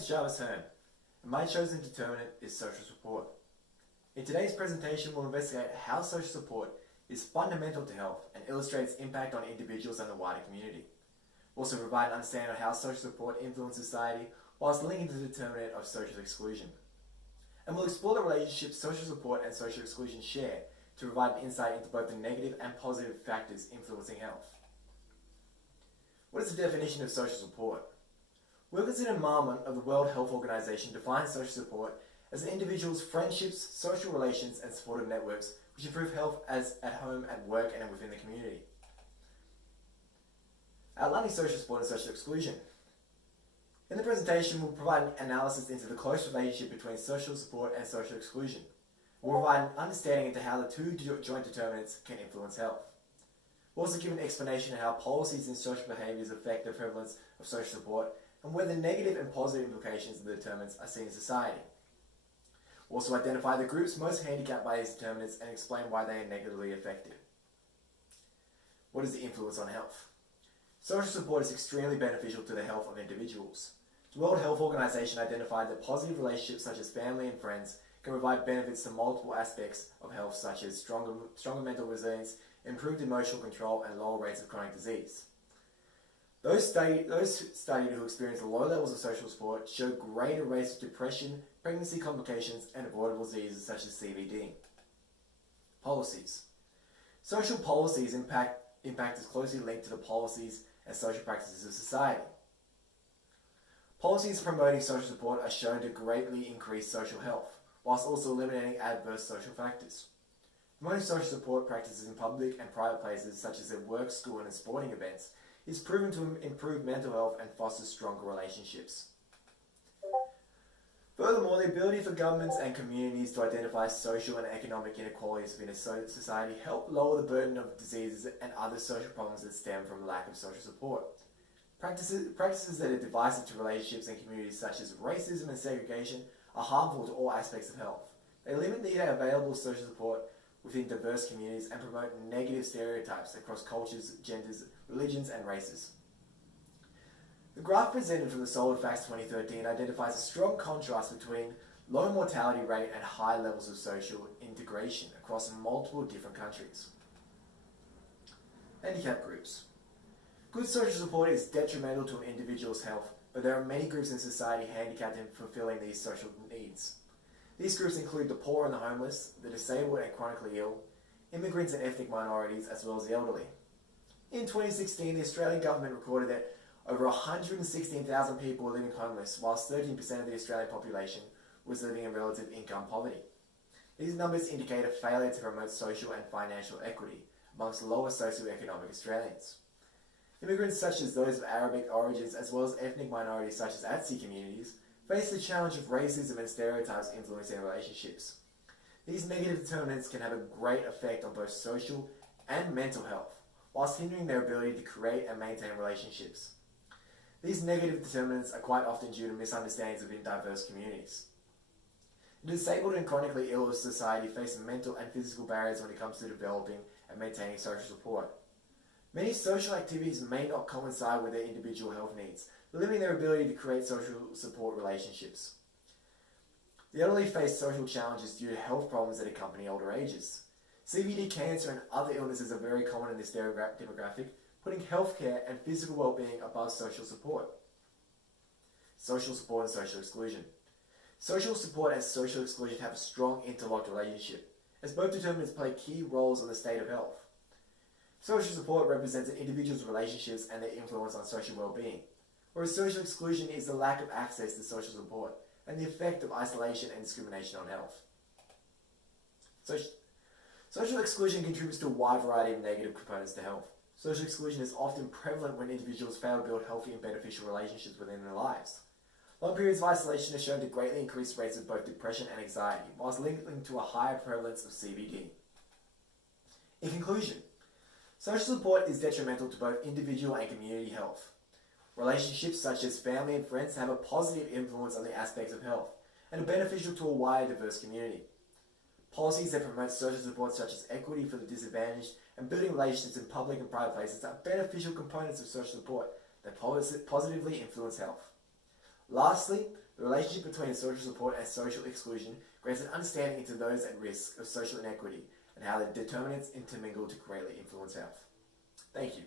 is Jarvis Hearn, and my chosen determinant is social support. In today's presentation, we'll investigate how social support is fundamental to health and illustrates its impact on individuals and the wider community. We'll also provide an understanding of how social support influences society whilst linking to the determinant of social exclusion. And we'll explore the relationship social support and social exclusion share to provide an insight into both the negative and positive factors influencing health. What is the definition of social support? Wilkinson and Marmon of the World Health Organization define social support as an individual's friendships, social relations, and supportive networks which improve health as at home, at work, and within the community. Outlining social support and social exclusion. In the presentation, we'll provide an analysis into the close relationship between social support and social exclusion. We'll provide an understanding into how the two joint determinants can influence health. We'll also give an explanation of how policies and social behaviours affect the prevalence of social support and whether negative and positive implications of the determinants are seen in society. We'll also identify the groups most handicapped by these determinants and explain why they are negatively affected. What is the influence on health? Social support is extremely beneficial to the health of individuals. The World Health Organization identified that positive relationships such as family and friends can provide benefits to multiple aspects of health such as stronger mental resilience, improved emotional control, and lower rates of chronic disease. Those studied who experienced low levels of social support showed greater rates of depression, pregnancy complications, and avoidable diseases such as CVD. Policies. Social policies impact is closely linked to the policies and social practices of society. Policies promoting social support are shown to greatly increase social health, whilst also eliminating adverse social factors. Promoting social support practices in public and private places such as at work, school, and sporting events is proven to improve mental health and foster stronger relationships. Furthermore, the ability for governments and communities to identify social and economic inequalities within a society help lower the burden of diseases and other social problems that stem from lack of social support. Practices that are divisive to relationships and communities such as racism and segregation are harmful to all aspects of health. They limit the available social support within diverse communities and promote negative stereotypes across cultures, genders, religions, and races. The graph presented from the Solid Facts 2013 identifies a strong contrast between low mortality rate and high levels of social integration across multiple different countries. Handicap groups. Good social support is detrimental to an individual's health, but there are many groups in society handicapped in fulfilling these social needs. These groups include the poor and the homeless, the disabled and chronically ill, immigrants and ethnic minorities, as well as the elderly. In 2016, the Australian government recorded that over 116,000 people were living homeless, whilst 13% of the Australian population was living in relative income poverty. These numbers indicate a failure to promote social and financial equity amongst lower socioeconomic Australians. Immigrants such as those of Arabic origins, as well as ethnic minorities such as Atsi communities, face the challenge of racism and stereotypes influencing relationships. These negative determinants can have a great effect on both social and mental health, whilst hindering their ability to create and maintain relationships. These negative determinants are quite often due to misunderstandings within diverse communities. The disabled and chronically ill of society face mental and physical barriers when it comes to developing and maintaining social support. Many social activities may not coincide with their individual health needs, limiting their ability to create social support relationships. The elderly face social challenges due to health problems that accompany older ages. CVD, cancer, and other illnesses are very common in this demographic, putting healthcare and physical well-being above social support. Social support and social exclusion. Social support and social exclusion have a strong interlocked relationship, as both determinants play key roles in the state of health. Social support represents an individual's relationships and their influence on social well-being, whereas social exclusion is the lack of access to social support and the effect of isolation and discrimination on health. Social exclusion contributes to a wide variety of negative components to health. Social exclusion is often prevalent when individuals fail to build healthy and beneficial relationships within their lives. Long periods of isolation are shown to greatly increase rates of both depression and anxiety, whilst linking to a higher prevalence of CVD. In conclusion, social support is detrimental to both individual and community health. Relationships such as family and friends have a positive influence on the aspects of health and are beneficial to a wider diverse community. Policies that promote social support such as equity for the disadvantaged and building relationships in public and private places are beneficial components of social support that positively influence health. Lastly, The relationship between social support and social exclusion grants an understanding into those at risk of social inequity and how the determinants intermingle to greatly influence health. Thank you.